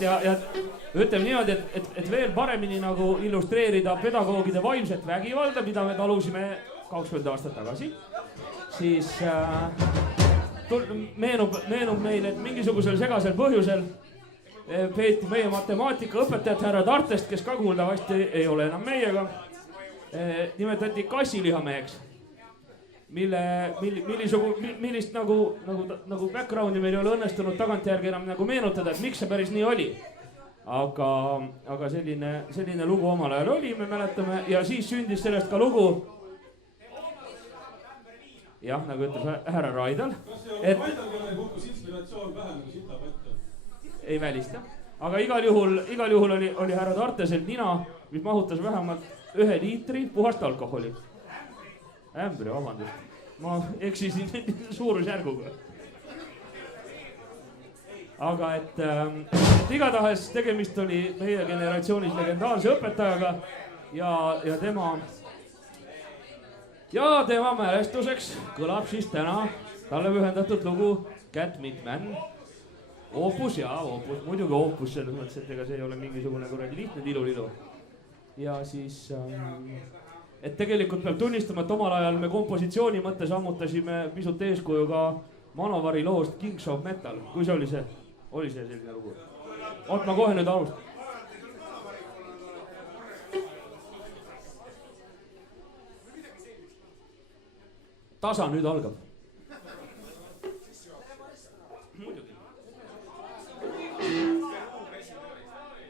ja ütleme niimoodi, et veel paremini nagu illustreerida pedagoogide vaimset vägivalda, mida me talusime 20 aastat tagasi, siis meenub meile, et mingisugusel segasel põhjusel peeti meie matemaatikaõpetajat härra Tartest, kes ka kuuldavasti ei ole enam meiega, nimetati kassilihαμeheks. Millist nagu backgroundi meil ei ole õnnestunud tagantjärgi enam nagu meenutada, et miks see päris nii oli. Aga selline lugu omal ajal oli, me mäletame, ja siis sündis sellest ka lugu. Jah, nagu ütleb härra Raidal. Kas see on Raidal kukkus inspiratsioon vähe nagu sitab ette? Ei välista. Aga igal juhul oli härra Tartesel nina, mis mahutas vähemalt 1 liitri puhast alkoholi. Ämbri, vabandust. Ma eksisin suurusjärguga. Aga et igatahes tegemist oli meie generatsioonis legendaarse õpetajaga ja tema mälestuseks kõlab siis täna talle pühendatud lugu Cat Meat Man. Opus, muidugi opus selles mõttes, et ega see ei ole mingisugune kuradi lihtne tilulilu. Ja siis, et tegelikult peab tunnistama, et omal ajal me kompositsiooni mõttes ammutasime pisut eeskuju ka Manovari loost Kings of Metal. Kui see oli see? Oli see selline lugu? Oot, ma kohe nüüd alustan. Tasa nüüd algab.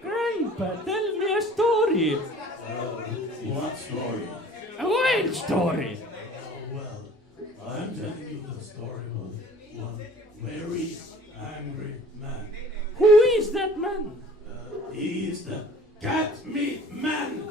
Grandpa, tell me a story. What story? A wild story. Well, I'm telling you the story of one very angry man. Who is that man? He is the Cat Meat Man.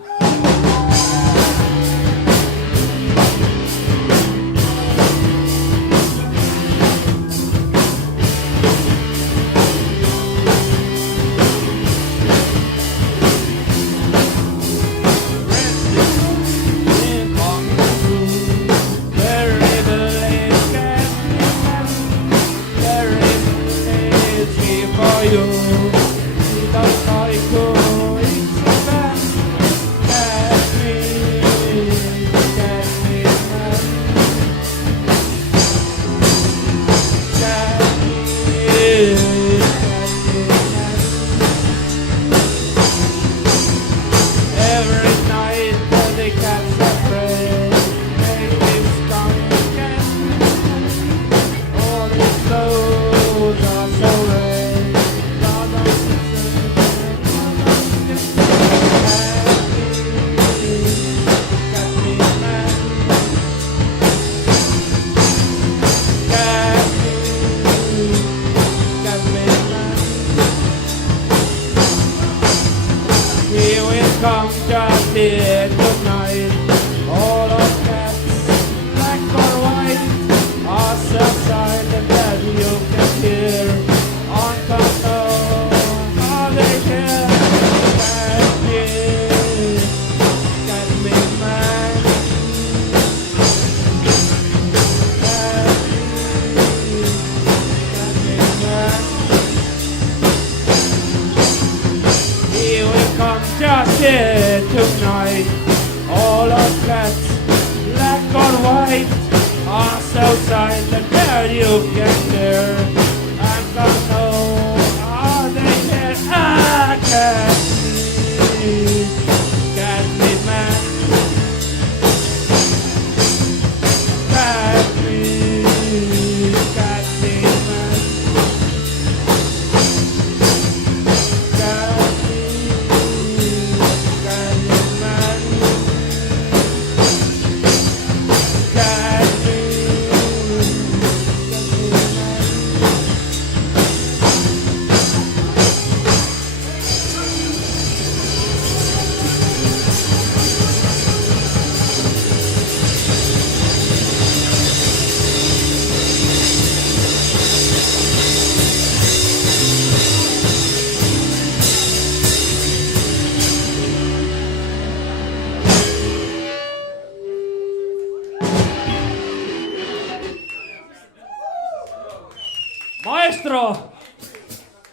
Maestro!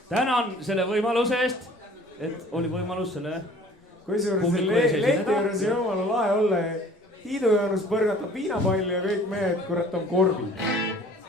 tänan selle võimaluse eest, et oli võimalus selle kusjuures leeti juures jumala lahe olla. Tiidu Jaanus põrgatab viinapalli ja kõik mehed kurat on korvid.